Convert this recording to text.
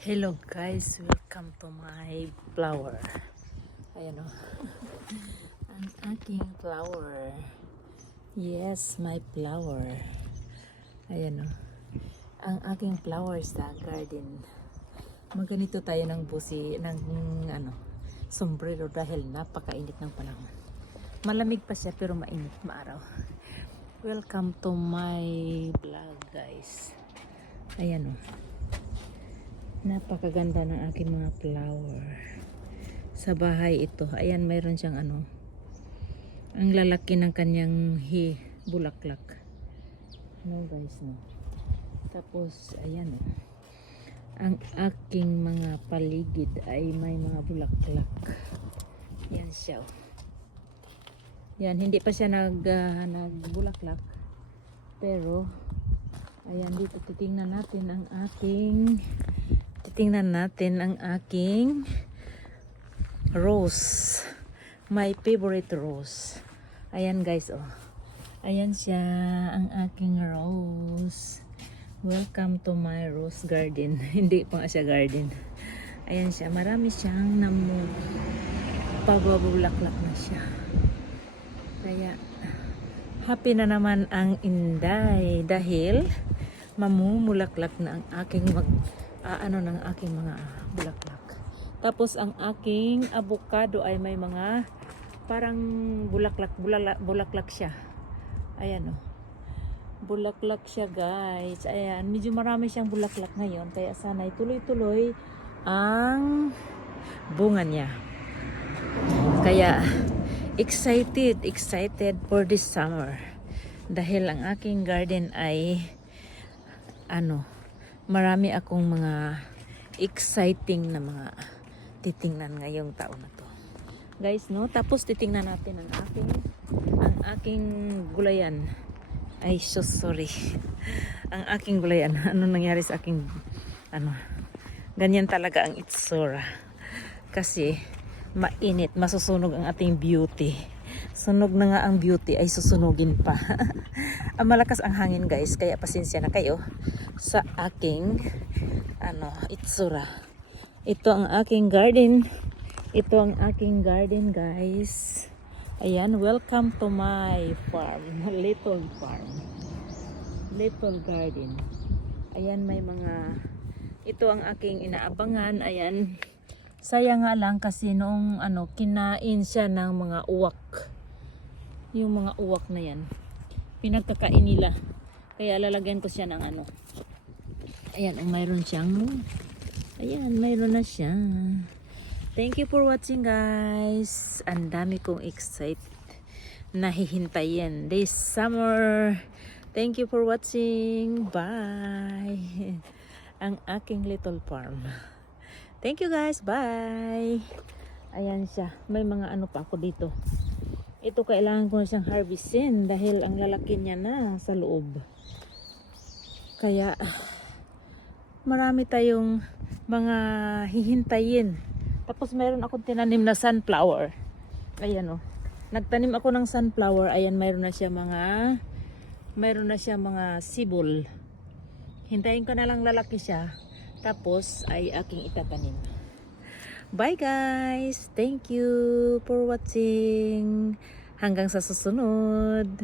Hello guys, welcome to my flower. Ayan o. Ang aking flower. Yes, my flower. Ayan o. Ang aking flower sa garden. Maganito tayo ng sombrero dahil napakainit ng panahon. Malamig pa siya pero mainit, maaraw. Welcome to my vlog guys. Ayan o. Napakaganda ng aking mga flower. Sa bahay ito. Ayan, mayroon siyang ang lalaki ng kanyang bulaklak. No guys, no. Tapos, ayan o. Ang aking mga paligid ay may mga bulaklak. Yan siya o. Yan, hindi pa siya nagbulaklak. Pero, ayan, dito titingnan natin ang aking rose. My favorite rose. Ayan guys, oh. Ayan siya, ang aking rose. Welcome to my rose garden. Hindi pa siya garden. Ayan siya, marami siyang pababulaklak na siya. Kaya, happy na naman ang Inday dahil mamumulaklak na ang aking ng aking mga bulaklak. Tapos ang aking avocado ay may mga parang bulaklak siya. Ayan o. Bulaklak siya guys. Ayan, medyo marami siyang bulaklak ngayon. Kaya sana tuloy-tuloy ang bunga niya. Kaya excited for this summer. Dahil ang aking garden ay marami akong mga exciting na mga titingnan ngayong taon na to. Guys, no? Tapos titingnan natin ang aking gulayan. Ay, so sorry. Ang aking gulayan. Ano nangyari sa aking ganyan talaga ang itsura. Kasi mainit, masusunog ang ating beauty. Sunog na nga ang beauty ay susunugin pa. Malakas ang hangin guys, kaya pasensya na kayo sa aking itsura. Ito ang aking garden. Ito ang aking garden guys. Ayan, welcome to my farm. Little farm. Little garden. Ayan, may ito ang aking inaabangan. Ayan. Sayang nga lang kasi noong kinain siya ng mga uwak. Yung mga uwak na yan. Pinagkakain nila. Kaya lalagyan ko siya ng Ayan, mayroon siyang ayan, mayroon na siya. Thank you for watching guys. Ang dami kong excited nahihintayin this summer. Thank you for watching. Bye. Ang aking little farm. Thank you guys. Bye. Ayan siya. May mga pa ako dito. Ito kailangan ko na siyang harvestin dahil ang lalaki niya na sa loob. Kaya marami tayong mga hihintayin. Tapos mayroon akong tinanim na sunflower. Ayan o. Nagtanim ako ng sunflower. Ayan, mayroon na siya mga sibol. Hintayin ko na lang lalaki siya. Tapos ay aking itatanim. Bye guys! Thank you for watching. Hanggang sa susunod.